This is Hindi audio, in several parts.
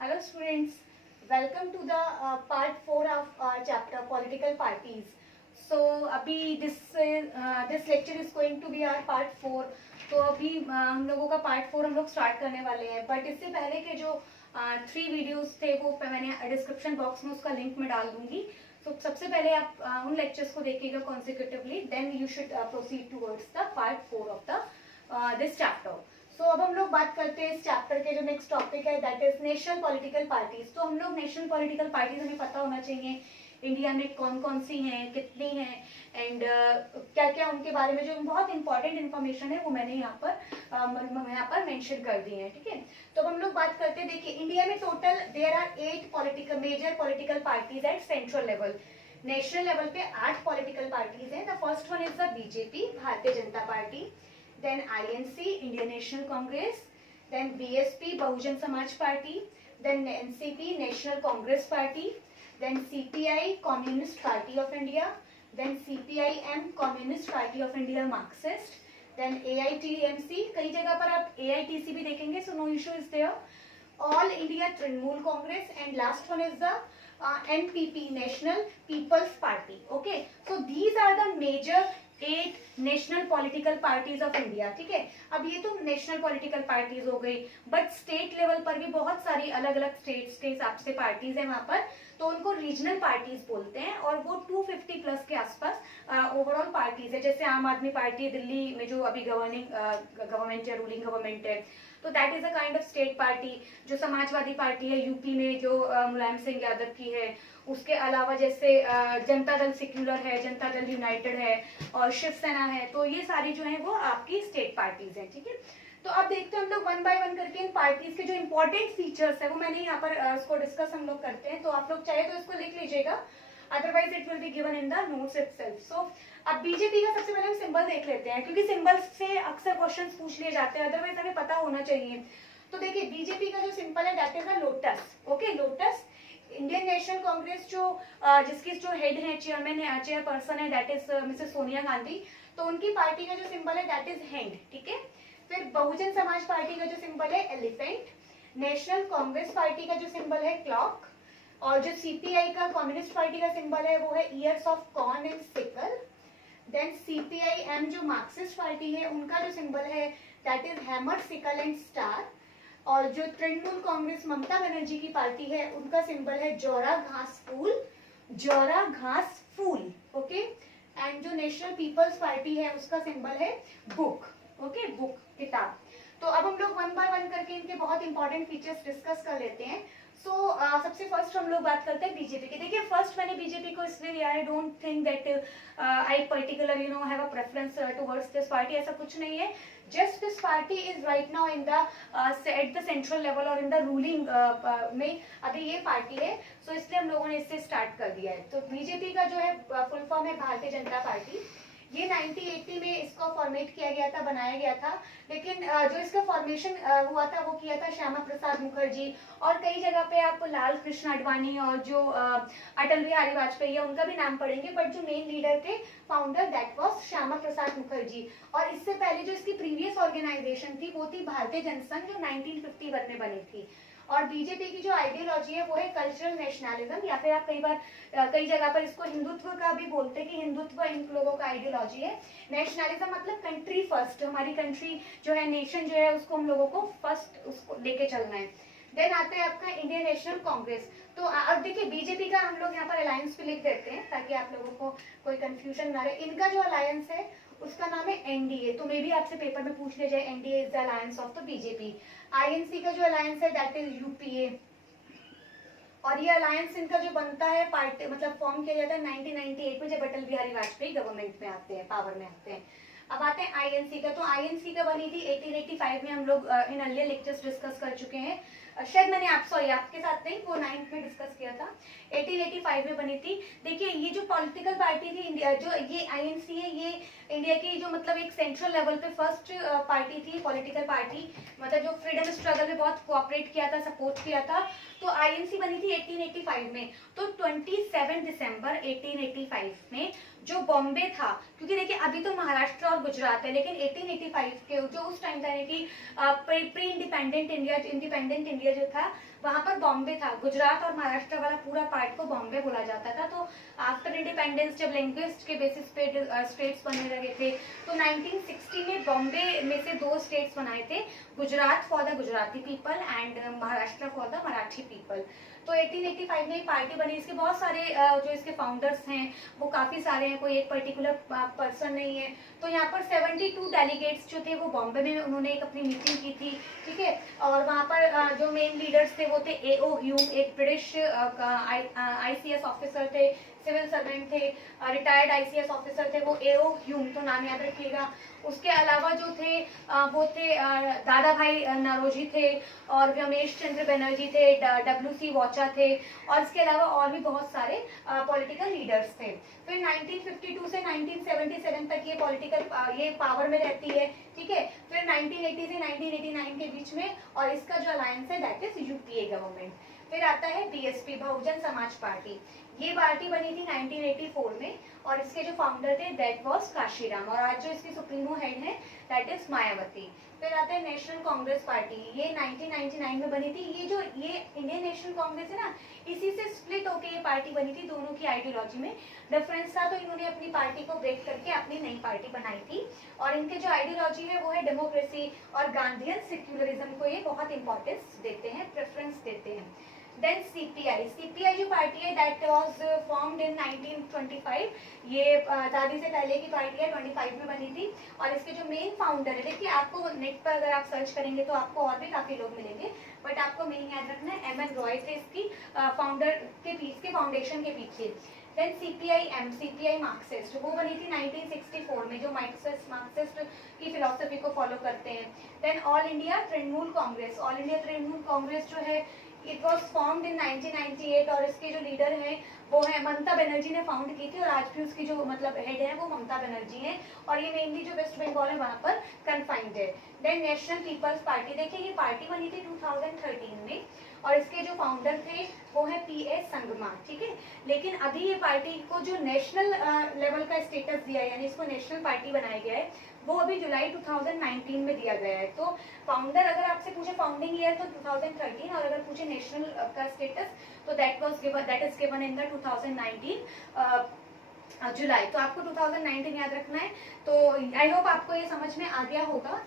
Hello students, welcome to the part 4 of chapter political parties. So अभी this lecture is going to be our part 4. तो अभी हम लोगों का part 4 हम लोग start करने वाले हैं, but इससे पहले के जो 3 वीडियोस थे वो मैंने डिस्क्रिप्शन बॉक्स में उसका लिंक में डाल दूंगी. तो सबसे पहले आप उन लेक्चर्स को देखिएगा consecutively, then you should proceed towards the part 4 of the this chapter. सो अब हम लोग बात करते हैं इस चैप्टर के जो नेक्स्ट टॉपिक है that is national political parties. तो हम लोग नेशनल पॉलिटिकल पार्टीज हमें पता होना चाहिए इंडिया में कौन कौन सी हैं, कितनी हैं एंड क्या क्या उनके बारे में जो बहुत इंपॉर्टेंट इन्फॉर्मेशन है वो मैंने यहाँ पर मेंशन कर दी है. ठीक है, तो अब हम लोग बात करते हैं. देखिए इंडिया में total there are 8 major political parties at central level. National level पे 8 पॉलिटिकल पार्टीज हैं. The first one is the BJP, Bharatiya Janata Party. Then INC, Indian National Congress. Then BSP, Bahujan Samaj Party. Then NCP, National Congress Party. Then CPI, Communist Party of India. Then CPIM, Communist Party of India, Marxist. Then AITMC, कई जगह पर आप AITC भी देखेंगे, so no issue is there. All India Trinamool Congress, and last one is the NPP, National People's Party. Okay, so these are the major 8 national political parties of India. ठीक है, अब ये तो नेशनल पॉलिटिकल पार्टीज हो गई, बट स्टेट लेवल पर भी बहुत सारी अलग अलग स्टेट्स के हिसाब से पार्टीज है वहां पर, तो उनको रीजनल पार्टीज बोलते हैं. और वो 250 प्लस के आसपास ओवरऑल पार्टीज है. जैसे आम आदमी पार्टी दिल्ली में जो अभी गवर्नमेंट है, रूलिंग गवर्नमेंट है, तो that is a kind of state party. जो समाजवादी पार्टी है यूपी में जो मुलायम सिंह यादव की है, उसके अलावा जैसे जनता दल सेक्युलर है, जनता दल यूनाइटेड है और शिवसेना है, तो ये सारी जो है वो आपकी स्टेट पार्टीज हैं. ठीक है, तो अब देखते हैं हम लोग वन बाय वन करके इन पार्टीज के जो इंपॉर्टेंट फीचर्स है वो मैंने यहाँ पर इसको डिस्कस हम लोग करते हैं. तो आप लोग चाहे तो इसको लिख लीजिएगा, otherwise it will be given in the notes itself. So अब बीजेपी का सबसे पहले हम सिंबल देख लेते हैं, क्योंकि सिंबल से अक्सर क्वेश्चन पूछ लिए जाते हैं, अदरवाइज हमें पता होना चाहिए. तो देखिए बीजेपी का जो सिंबल है that is a lotus. Okay, lotus. Indian national Congress जो जिसकी जो हेड है, चेयरपर्सन है, that is Mrs Sonia Gandhi, तो उनकी पार्टी का जो सिंबल है दैट इज हैंड. ठीक है, फिर बहुजन समाज पार्टी का जो सिंबल है एलिफेंट. नेशनल कांग्रेस पार्टी का जो सिंबल है क्लॉक. और जो सीपीआई का कम्युनिस्ट पार्टी का सिंबल है वो है ears of corn and sickle. Then CPIM जो मार्क्सिस्ट पार्टी है उनका जो सिंबल है that is hammer, sickle and star. और जो तृणमूल कांग्रेस ममता बनर्जी की पार्टी है उनका सिंबल है जोरा घास फूल, जोरा घास फूल. ओके, एंड जो नेशनल पीपल्स पार्टी है उसका सिंबल है बुक. ओके, बुक, किताब. तो अब हम लोग वन बाय वन करके इनके बहुत इंपॉर्टेंट फीचर्स डिस्कस कर लेते हैं. सो सबसे फर्स्ट हम लोग बात करते हैं बीजेपी की. देखिए फर्स्ट मैंने बीजेपी को इसलिए लिया, I don't think that I particular have a preference towards this party, ऐसा कुछ नहीं है. Just this party is right now in the at the central level और इन द रूलिंग में अभी ये पार्टी है, सो इसलिए हम लोगों ने इससे स्टार्ट कर दिया है. तो बीजेपी का जो है फुल फॉर्म है भारतीय जनता पार्टी. ये 1980 में इसको फॉर्मेट किया गया था, बनाया गया था, लेकिन जो इसका फॉर्मेशन हुआ था वो किया था श्यामा प्रसाद मुखर्जी, और कई जगह पे आप लाल कृष्ण आडवाणी और जो अटल बिहारी वाजपेयी है उनका भी नाम पढ़ेंगे, बट जो मेन लीडर थे, founder, that was Shyama Prasad Mukherjee. और इससे पहले जो इसकी प्रीवियस ऑर्गेनाइजेशन थी वो थी भारतीय जनसंघ, जो 1951 में बनी थी. और बीजेपी की जो आइडियोलॉजी है वो है कल्चरल नेशनलिज्म, या फिर आप कई जगह पर इसको हिंदुत्व का भी बोलते हैं कि हिंदुत्व इन लोगों का आइडियोलॉजी है. नेशनलिज्म मतलब कंट्री फर्स्ट, हमारी कंट्री जो है, नेशन जो है, उसको हम लोगों को फर्स्ट उसको लेके चलना है. देन आता है आपका इंडियन नेशनल कांग्रेस. तो अब देखिए बीजेपी का हम लोग यहाँ पर अलायंस भी लिख देते हैं ताकि आप लोगों को कोई कंफ्यूजन ना रहे. इनका जो अलायंस है उसका नाम है एनडीए. तो मे भी आपसे पेपर में पूछ ले जाए, NDA is the alliance of the BJP. INC का जो अलायंस है दैट इज यूपीए. और ये अलायंस इनका जो बनता है पार्टी मतलब फॉर्म किया जाता है 1998 में, जब अटल बिहारी वाजपेयी गवर्नमेंट में आते हैं, पावर में आते हैं. अब आते हैं आईएनसी का. तो आईएनसी का बनी थी 1885 में, हम लोग इन अर्लियर लेक्चर्स डिस्कस कर चुके हैं. शायद मैंने आपके साथ नहीं, वो 9th में डिस्कस किया था. 1885 में बनी थी. देखिए ये जो पॉलिटिकल पार्टी थी इंडिया, जो ये आईएनसी है, ये इंडिया की जो मतलब एक सेंट्रल लेवल पे फर्स्ट पार्टी थी, पॉलिटिकल पार्टी, मतलब जो फ्रीडम स्ट्रगल में बहुत कोऑपरेट किया था, सपोर्ट किया था. तो आईएनसी बनी थी 1885 में. तो 27 दिसंबर 1885 में जो बॉम्बे था, क्योंकि देखिए अभी तो महाराष्ट्र और गुजरात है, लेकिन 1885 के जो उस टाइम था कि प्री इंडिपेंडेंट इंडिया जो था वहाँ पर बॉम्बे था, गुजरात और महाराष्ट्र वाला पूरा पार्ट को बॉम्बे बोला जाता था। तो आफ्टर इंडिपेंडेंस जब लैंग्वेज के बेसिस पे स्टेट्स बनने लगे थे, तो 1960 में बॉम्बे में से 2 स्टेट्स बनाए थे, Gujarat for the Gujarati people and Maharashtra for the Marathi people. तो 1885 में पार्टी बनी। इसके बहुत सारे जो इसके फाउंडर्स हैं वो काफ़ी सारे हैं, कोई एक पर्टिकुलर पर्सन नहीं है। तो यहाँ पर 72 डेलीगेट्स जो थे वो बॉम्बे में उन्होंने एक अपनी मीटिंग की थी, ठीक है। और वहाँ पर जो मेन लीडर्स थे वो थे A.O. ह्यूम, एक ब्रिटिश ICS ऑफिसर थे, सिविल सर्वेंट थे, रिटायर्ड ICS ऑफिसर थे वो A.O. ह्यूम, तो नाम याद रखिएगा। उसके अलावा जो थे वो थे दादा भाई नरोजी थे, और रमेश चंद्र बनर्जी थे, WC वाचा थे, और इसके अलावा और भी बहुत सारे पॉलिटिकल लीडर्स थे। फिर 1952 से 1977 तक ये पॉलिटिकल ये पावर में रहती है, ठीक है। फिर 1980 से 1989 के बीच में, और इसका जो अलायंस है दैट इज UPA गवर्नमेंट। फिर आता है BSP, बहुजन समाज पार्टी। ये पार्टी बनी थी 1984 में, और इसके जो फाउंडर थे दैट वाज काशीराम, और आज जो इसकी सुप्रीमो हेड है दैट इज मायावती। फिर आता है नेशनल कांग्रेस पार्टी, ये 1999 में बनी थी। ये इंडियन नेशनल कांग्रेस है ना, इसी से स्प्लिट होके ये पार्टी बनी थी। दोनों की आइडियोलॉजी में डिफरेंस था, तो इन्होंने अपनी पार्टी को ब्रेक करके अपनी नई पार्टी बनाई थी। और इनके जो आइडियोलॉजी है वो है डेमोक्रेसी और गांधीयन सेक्युलरिज्म को ये बहुत इंपॉर्टेंस देते हैं, प्रेफरेंस देते हैं। देन CPI जो पार्टी है दैट वाज फॉर्म्ड इन 1925। ये आज़ादी से पहले की पार्टी है, 25 में बनी थी। और इसके जो मेन फाउंडर है, देखिए आपको नेट पर अगर आप सर्च करेंगे तो आपको और भी काफी लोग मिलेंगे, बट आपको मेन याद रखना है MN रॉय थे इसकी फाउंडर के पीछे, फाउंडेशन के पीछे। देन CPI मार्क्सिस्ट, वो बनी थी 1964 में, जो मार्क्सिस्ट की फिलोसफी को फॉलो करते हैं। Then all India Trinamool Congress, all India Trinamool Congress जो है इट वॉज फॉर्म्ड इन 1998, और इसके जो लीडर हैं वो है ममता बनर्जी ने फाउंड की थी, और आज भी उसकी जो मतलब हेड है वो ममता बनर्जी है, और ये मेनली जो वेस्ट बंगाल है वहाँ पर कन्फाइंड है। देन नेशनल पीपल्स पार्टी, देखिए ये पार्टी बनी थी 2013 में, और इसके जो फाउंडर थे वो है PS संगमा, ठीक है। लेकिन अभी ये पार्टी को जो नेशनल लेवल का स्टेटस दिया है, यानी इसको नेशनल पार्टी बनाया गया है, वो अभी जुलाई 2019 में दिया गया है। तो फाउंडर अगर आपसे पूछे फाउंडिंग ईयर तो 2013, और अगर पूछे नेशनल का स्टेटस तो that is given in the 2019 जुलाई। तो आपको 2019 याद रखना है। तो आई होप आपको ये समझ में आ गया होगा।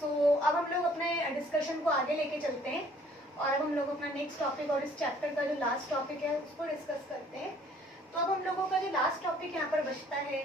सो अब हम लोग अपने डिस्कशन को आगे लेके चलते हैं, और अब हम लोग अपना नेक्स्ट टॉपिक और इस चैप्टर का जो लास्ट टॉपिक है उसको डिस्कस करते हैं। तो अब हम लोगों का जो लास्ट टॉपिक यहाँ पर बचता है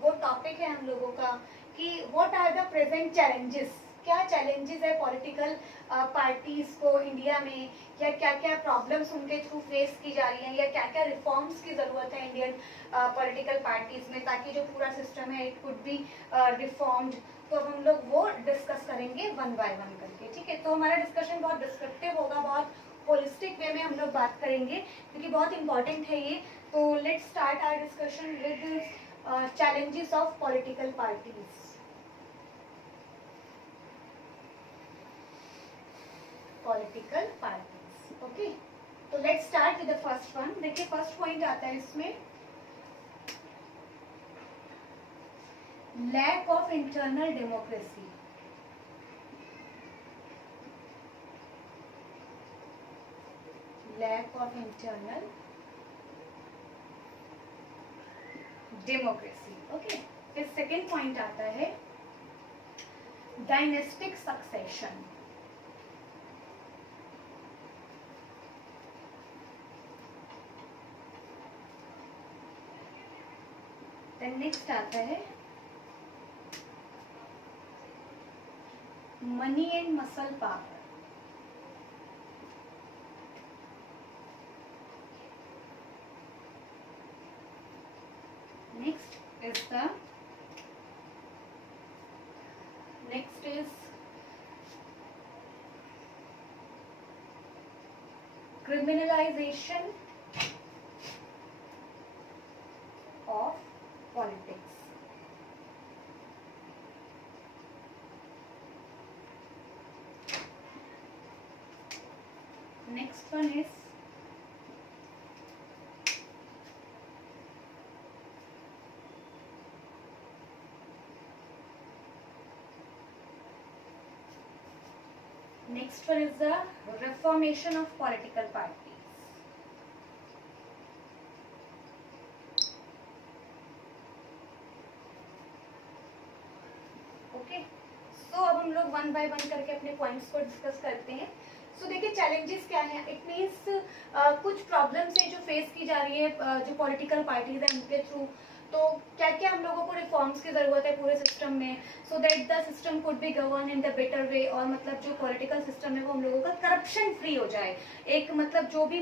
वो टॉपिक है हम लोगों का कि what are the present challenges, क्या चैलेंजेस है पॉलिटिकल पार्टीज को इंडिया में, या क्या क्या प्रॉब्लम्स उनके थ्रू फेस की जा रही हैं, या क्या क्या रिफॉर्म्स की ज़रूरत है इंडियन पॉलिटिकल पार्टीज में, ताकि जो पूरा सिस्टम है इट कुड बी रिफॉर्म्ड। तो अब हम लोग वो डिस्कस करेंगे वन बाय वन करके, ठीक है। तो हमारा डिस्कशन बहुत डिस्क्रिप्टिव होगा, बहुत होलिस्टिक वे में हम लोग बात करेंगे, क्योंकि बहुत इंपॉर्टेंट है ये। तो let's start our discussion with challenges of political parties. Political parties, okay. तो let's start with the first one. देखिए फर्स्ट पॉइंट आता है इसमें lack of internal democracy. Lack of internal democracy, okay. फिर सेकेंड पॉइंट आता है डायनेस्टिक सक्सेशन। देन नेक्स्ट आता है money and muscle power. Next is criminalization of politics. Next one is Next one is the reformation of political parties. Okay, so अब हम लोग वन बाय वन करके अपने पॉइंट्स को डिस्कस करते हैं. सो देखिए चैलेंजेस क्या है. इट मीन्स कुछ प्रॉब्लम्स है जो फेस की जा रही है जो पॉलिटिकल पार्टीज है उनके थ्रू. तो क्या क्या हम लोगों को रिफॉर्म्स की जरूरत है पूरे सिस्टम में, so that the system could be govern in the better way, और मतलब जो पॉलिटिकल सिस्टम है वो हम लोगों का करप्शन फ्री हो जाए. एक मतलब जो भी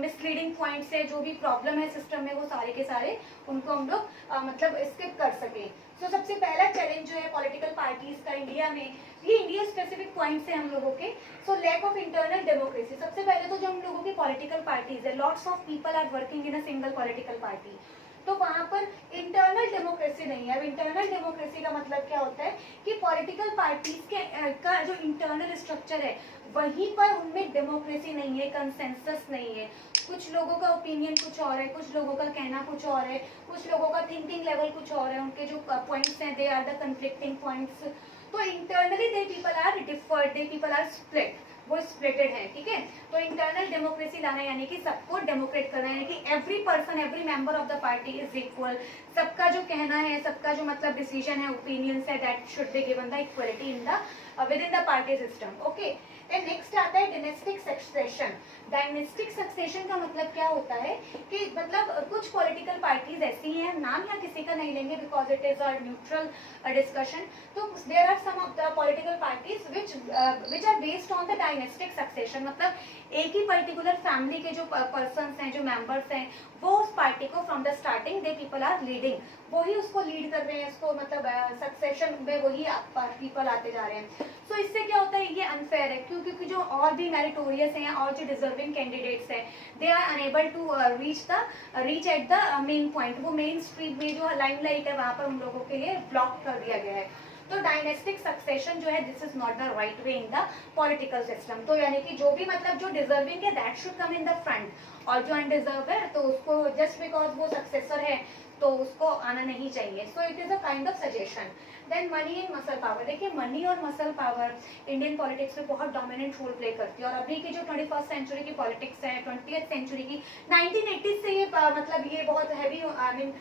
मिसलीडिंग पॉइंट्स है, जो भी प्रॉब्लम है सिस्टम में, वो सारे के सारे उनको हम लोग मतलब स्किप कर सकें. सो सबसे पहला चैलेंज जो है पॉलिटिकल पार्टीज का इंडिया में, ये इंडिया स्पेसिफिक पॉइंट्स है हम लोगों के. So lack of internal democracy. सबसे पहले तो जो हम लोगों की पॉलिटिकल पार्टीज है, lots of people are working in a single political party, तो वहां पर इंटरनल डेमोक्रेसी नहीं है. अब इंटरनल डेमोक्रेसी का मतलब क्या होता है कि पॉलिटिकल पार्टीज के का जो इंटरनल स्ट्रक्चर है वहीं पर उनमें डेमोक्रेसी नहीं है, कंसेंसस नहीं है. कुछ लोगों का ओपिनियन कुछ और है, कुछ लोगों का कहना कुछ और है, कुछ लोगों का थिंकिंग लेवल कुछ और है, उनके जो पॉइंट्स हैं they are the conflicting points. तो internally the people are differed, the people are split, वो स्प्लिटेड है. ठीक है, तो इंटरनल डेमोक्रेसी लाना यानी कि सबको डेमोक्रेट करना, यानी कि every person, every member of the party is equal. सबका जो कहना है, सबका जो मतलब डिसीजन है, ओपिनियंस है, that should be given the equality in the within the party system. Okay, then next आता है डायनेस्टिक सक्सेशन. डायनेस्टिक सक्सेशन का मतलब क्या होता है कि मतलब कुछ पॉलिटिकल पार्टीज ऐसी हैं, नाम या किसी का नहीं लेंगे because it is a neutral discussion. तो there are some of the political parties which are based on the dynastic succession. मतलब एक ही पर्टिकुलर फैमिली के जो पर्सन्स हैं, जो मेंबर्स हैं, वो उस पार्टी को from the starting they people are leading, वही उसको लीड कर रहे हैं, उसको मतलब सक्सेशन में वही पीपल आते जा रहे हैं. सो इससे क्या होता है, ये अनफेयर है क्योंकि जो और भी मेरिटोरियस हैं और जो डिजर्विंग कैंडिडेट्स हैं, they are unable to reach at the main point. वो मेन स्ट्रीम में जो लाइमलाइट है वहां पर उन लोगों के लिए ब्लॉक कर दिया गया है. तो डायनेस्टिक सक्सेशन जो है, this is not the right way in the political system. तो यानी कि जो भी मतलब जो डिजर्विंग है that should come in the front, और जो अनडिजर्व है तो उसको जस्ट बिकॉज वो सक्सेसर है तो उसको आना नहीं चाहिए. So it is a kind of suggestion. Then money and muscle power. देखिए मनी और मसल पावर इंडियन पॉलिटिक्स में बहुत डोमिनेंट रोल प्ले करती है. और अभी की जो 21st सेंचुरी की पॉलिटिक्स है, 20th सेंचुरी की, 1980 से ये मतलब ये बहुत हैवी आई मीन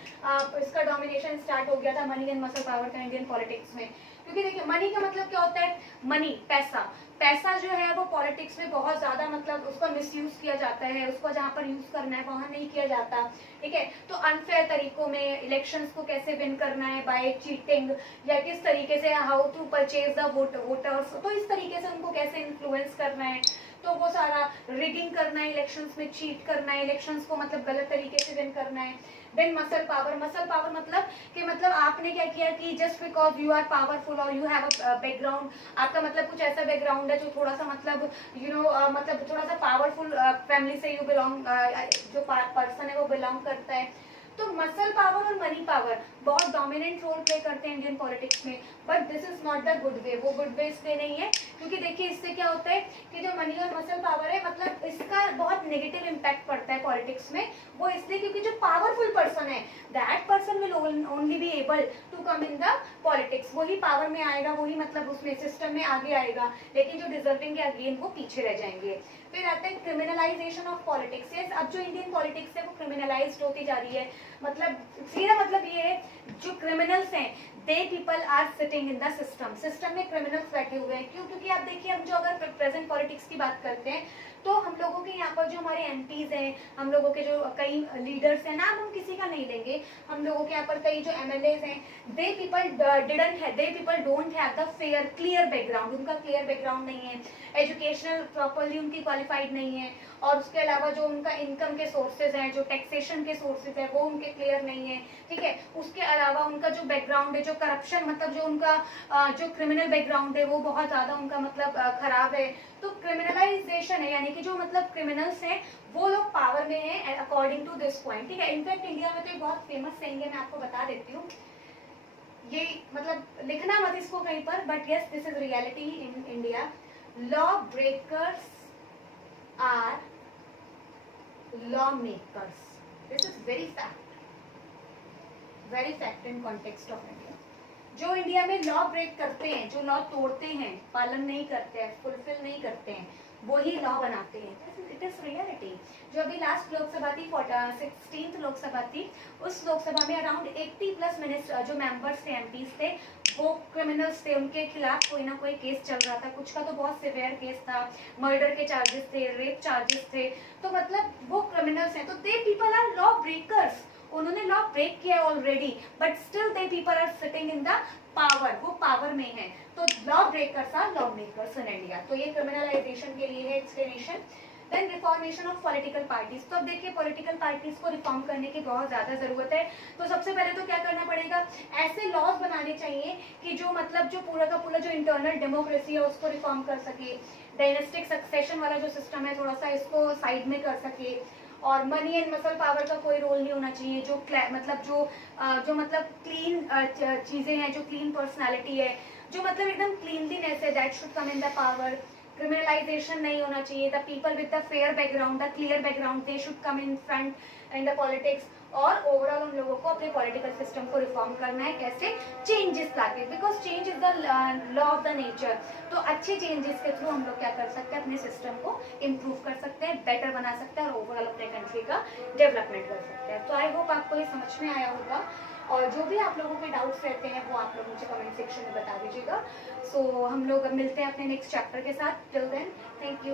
इसका डोमिनेशन स्टार्ट हो गया था मनी एंड मसल पावर का इंडियन पॉलिटिक्स में. क्योंकि देखिए मनी का मतलब क्या होता है, मनी पैसा. पैसा जो है वो पॉलिटिक्स में बहुत ज्यादा मतलब उसका मिसयूज किया जाता है, उसको जहाँ पर यूज करना है वहां नहीं किया जाता. ठीक है, तो अनफेयर तरीकों में इलेक्शंस को कैसे विन करना है, बाय चीटिंग, या किस तरीके से how to purchase the voters, तो इस तरीके से उनको कैसे इन्फ्लुएंस करना है, तो वो सारा रिगिंग करना है, इलेक्शंस में चीट करना है, इलेक्शंस को मतलब गलत तरीके से विन करना है. Then muscle power. Muscle power मतलब कि मतलब आपने क्या किया कि just because you are powerful और यू हैव अ बैकग्राउंड, आपका मतलब कुछ ऐसा बैकग्राउंड है जो थोड़ा सा मतलब मतलब थोड़ा सा पावरफुल फैमिली से यू बिलोंग, जो पर्सन है वो बिलोंग करता है. तो मसल पावर और मनी पावर बहुत डोमिनेंट रोल प्ले करते हैं इंडियन पॉलिटिक्स में, but this is not the good way. वो गुड वे इसलिए नहीं है क्योंकि देखिए इससे क्या होता है कि जो मनी और मसल पावर है मतलब इसका बहुत नेगेटिव इम्पैक्ट पड़ता है पॉलिटिक्स में. वो इसलिए क्योंकि जो पावरफुल पर्सन है that person will only be able to come in the politics. वही पावर में आएगा, वही मतलब उसमें सिस्टम में आगे आएगा, लेकिन जो डिजर्विंग है अगेन वो पीछे रह जाएंगे. फिर आता है क्रिमिनलाइजेशन ऑफ पॉलिटिक्स. यस, अब जो इंडियन पॉलिटिक्स है वो क्रिमिनलाइज्ड होती जा रही है. मतलब सीधा मतलब ये है जो क्रिमिनल्स हैं they people are sitting in the system. System में क्रिमिनल्स बैठे हुए हैं. क्यों? क्योंकि आप देखिए हम जो अगर प्रेजेंट पॉलिटिक्स की बात करते हैं तो हम लोगों के यहाँ पर जो हमारे एमपीज हैं, हम लोगों के जो कई लीडर्स हैं, नाम हम किसी का नहीं लेंगे, हम लोगों के यहाँ पर कई जो एमएलएज हैं, they people don't have the fair clear background. उनका क्लियर बैकग्राउंड नहीं है, एजुकेशनल प्रॉपरली उनकी क्वालिफाइड नहीं है, और उसके अलावा जो उनका इनकम के सोर्सेज हैं, जो टैक्सेशन के सोर्सेज है वो उनके क्लियर नहीं है. ठीक है, उसके अलावा उनका जो बैकग्राउंड है, जो करप्शन मतलब जो उनका जो क्रिमिनल बैकग्राउंड है वो बहुत ज्यादा उनका मतलब खराब है. तो क्रिमिनलाइजेशन है यानी कि जो मतलब क्रिमिनल्स हैं वो लोग पावर में हैं अकॉर्डिंग टू दिस पॉइंट. ठीक है, इनफैक्ट इंडिया में तो एक बहुत फेमस सेइंग है, मैं आपको बता देती हूँ. ये मतलब लिखना मत इसको कहीं पर, but yes this is reality in India. Law breakers are law makers. This is very fact in context of India. जो इंडिया में लॉ ब्रेक करते हैं, जो लॉ तोड़ते हैं, पालन नहीं करते हैं, फुलफिल नहीं करते हैं, वही लॉ बनाते हैं। It is reality. जो अभी लास्ट लोकसभा थी 16th लोकसभा थी, उस लोकसभा में अराउंड 80+ मिनिस्टर जो मेंबर्स थे, एमपीज थे, वो क्रिमिनल्स थे, उनके खिलाफ कोई ना कोई केस चल रहा था। कुछ का तो बहुत सिवियर केस था, मर्डर के चार्जेस थे, रेप चार्जेस थे। तो मतलब वो क्रिमिनल्स हैं, तो they people are law breakers. उन्होंने लॉ ब्रेक किया already, but still they people are sitting in the power, वो पावर में है। तो law breakers are law makers in India. तो ये क्रिमिनलाइजेशन के लिए है explanation. Then reformation of political parties. तो अब देखिए पॉलिटिकल पार्टीज को रिफॉर्म करने की बहुत ज्यादा जरूरत है। तो सबसे पहले तो क्या करना पड़ेगा, ऐसे लॉज बनाने चाहिए कि जो मतलब जो पूरा का पूरा जो इंटरनल डेमोक्रेसी है उसको रिफॉर्म कर सके। डायनेस्टिक सक्सेशन वाला जो सिस्टम है थोड़ा सा इसको साइड में कर सके। और मनी एंड मसल पावर का कोई रोल नहीं होना चाहिए। जो मतलब क्लीन चीजें हैं, जो क्लीन पर्सनालिटी है, जो मतलब एकदम क्लीनलीनेस है, that should come in the power. Criminalisation नहीं होना चाहिए। The people with the fair background, the clear background, they should come in front in the politics. और ओवरऑल उन लोगों को अपने पॉलिटिकल सिस्टम को रिफॉर्म करना है। कैसे? चेंजेस लाके, because change is the law of the nature. तो अच्छे चेंजेस के थ्रू हम लोग क्या कर सकते हैं, अपने सिस्टम को इम्प्रूव कर सकते हैं, बेटर बना सकते हैं और ओवरऑल अपने कंट्री का डेवलपमेंट कर सकते हैं। तो आई होप आपको ये समझ में आया होगा। और जो भी आप लोगों के डाउट्स रहते हैं वो आप लोग मुझे कमेंट सेक्शन में बता दीजिएगा। सो हम लोग अब मिलते हैं अपने नेक्स्ट चैप्टर के साथ। Till then, thank you.